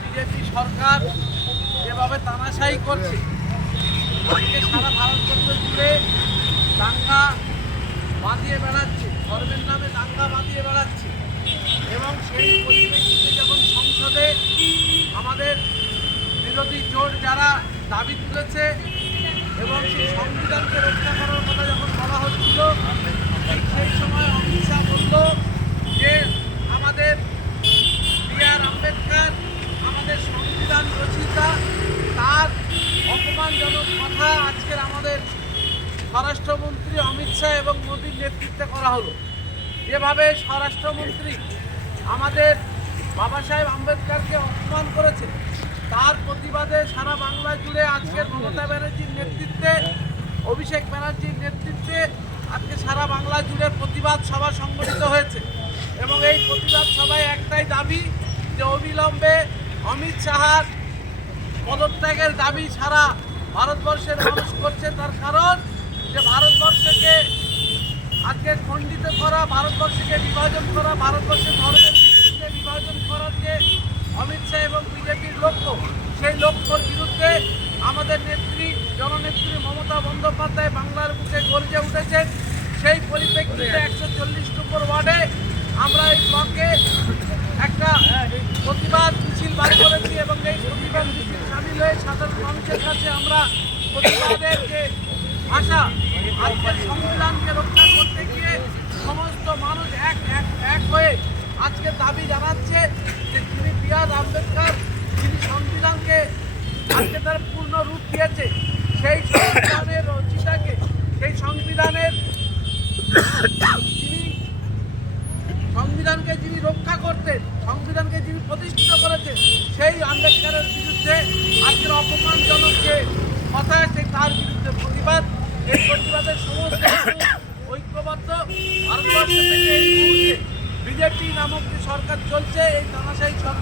BJP সরকার যেভাবে তানাশাই করছে, আজকে সারা ভারতবর্ষ জুড়ে দাঙ্গা বাঁধিয়ে বেড়াচ্ছে, ধর্মের নামে দাঙ্গা বাঁধিয়ে বেড়াচ্ছে এবং সেই পরিপ্রেক্ষিতে যখন সংসদে আমাদের বিরোধী জোট যারা দাবি তুলেছে এবং সেই সংবিধানকে রক্ষা করার কথা যখন বলা হচ্ছিল, সেই সময় অমিত শাহ বলল যে আমাদের বি.আর. আম্বেদকর আমাদের সংবিধান রচিতা, তার অপমানজনক কথা আজকের আমাদের স্বরাষ্ট্রমন্ত্রী অমিত শাহ এবং মোদীর নেতৃত্বে করা হলো। যেভাবে স্বরাষ্ট্রমন্ত্রী আমাদের বাবা সাহেব আম্বেদকরকে অপমান করেছে, তার প্রতিবাদে সারা বাংলা জুড়ে আজকের মমতা ব্যানার্জির নেতৃত্বে, অভিষেক ব্যানার্জির নেতৃত্বে আজকে সারা বাংলা জুড়ে প্রতিবাদ সভা সংগঠিত হয়েছে এবং এই প্রতিবাদ সভায় একটাই দাবি যে অবিলম্বে অমিত শাহর পদত্যাগের দাবি সারা ভারতবর্ষের মানুষ করছে। তার কারণ যে ভারতবর্ষকে আজকে খণ্ডিত করা, ভারতবর্ষকে বিভাজন করা, ভারতবর্ষের ধর্মের ভিত্তিতে বিভাজন করার যে অমিত শাহ এবং বিজেপির লক্ষ্য, সেই লক্ষ্যর বিরুদ্ধে আমাদের নেত্রী জননেত্রী মমতা বন্দ্যোপাধ্যায় বাংলার বুকে গর্জে উঠেছেন। সেই পরিপ্রেক্ষিতে 140 নম্বর ওয়ার্ডে আমরা এই ব্লকে একটা প্রতিবাদ মিছিল বার করেছি এবং এই প্রতিবাদ মিছিল সামিল হয়ে সাধারণ মানুষের কাছে আমরা প্রতিবাদের যে ভাষা, আজকের সংবিধানকে রক্ষা করতে গিয়ে সমস্ত মানুষ এক হয়ে আজকে দাবি জানাচ্ছে যে যিনি বি.আর. আম্বেদকর, যিনি সংবিধানকে আজকে তার পূর্ণ রূপ দিয়েছে, সেই সংবিধানের রচিতাকে, সেই সংবিধানকে যিনি রক্ষা করতেন, সংবিধানকে যিনি প্রতিষ্ঠিত করেছেন, সেই আম্বেদকরের বিরুদ্ধে আজকের অপমানজনক যে কথা আছে তার বিরুদ্ধে প্রতিবাদ। এই প্রতিবাদের সমস্ত ঐক্যবদ্ধ। ভারতবর্ষ থেকে এই মুহূর্তে বিজেপি নামক যে সরকার চলছে, এই তানাশাহী সরকার